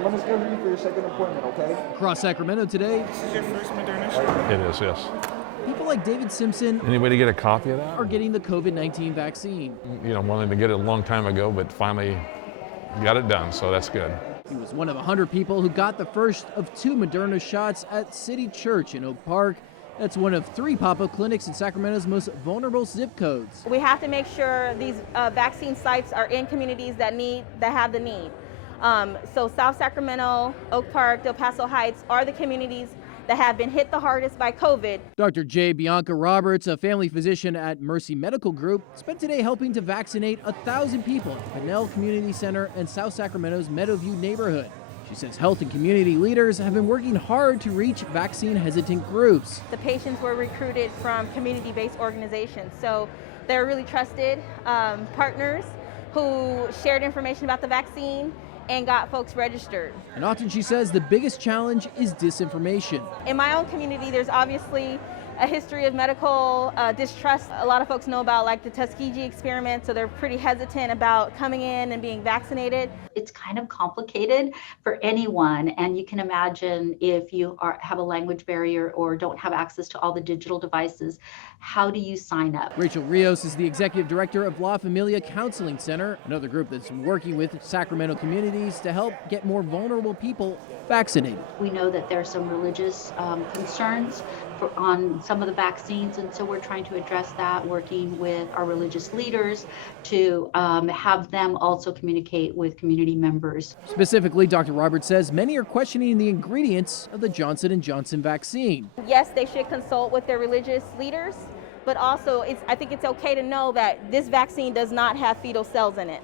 I'm going to schedule you for your second appointment, okay? Across Sacramento today, This is your first Moderna shot? It is, yes. people like David Simpson Any way to get a copy of that? are getting the COVID-19 vaccine. You know, wanted to get it a long time ago, but finally got it done, so that's good. He was one of 100 people who got the first of 2 Moderna shots at City Church in Oak Park. That's one of 3 pop-up clinics in Sacramento's most vulnerable zip codes. We have to make sure these vaccine sites are in communities that have the need. So South Sacramento, Oak Park, Del Paso Heights are the communities that have been hit the hardest by COVID. Dr. J. Bianca Roberts, a family physician at Mercy Medical Group, spent today helping to vaccinate 1,000 people at the Pinnell Community Center and South Sacramento's Meadowview neighborhood. She says health and community leaders have been working hard to reach vaccine-hesitant groups. The patients were recruited from community-based organizations, so they're really trusted partners who shared information about the vaccine and got folks registered. And often, she says, the biggest challenge is disinformation. In my own community, there's obviously a history of medical distrust. A lot of folks know about like the Tuskegee experiment, so they're pretty hesitant about coming in and being vaccinated. It's kind of complicated for anyone, and you can imagine if you have a language barrier or don't have access to all the digital devices, how do you sign up? Rachel Rios is the executive director of La Familia Counseling Center, another group that's working with Sacramento communities to help get more vulnerable people vaccinated. We know that there are some religious concerns on some of the vaccines, and so we're trying to address that, working with our religious leaders to have them also communicate with community members. Specifically, Dr. Roberts says many are questioning the ingredients of the Johnson & Johnson vaccine. Yes, they should consult with their religious leaders, but also I think it's okay to know that this vaccine does not have fetal cells in it.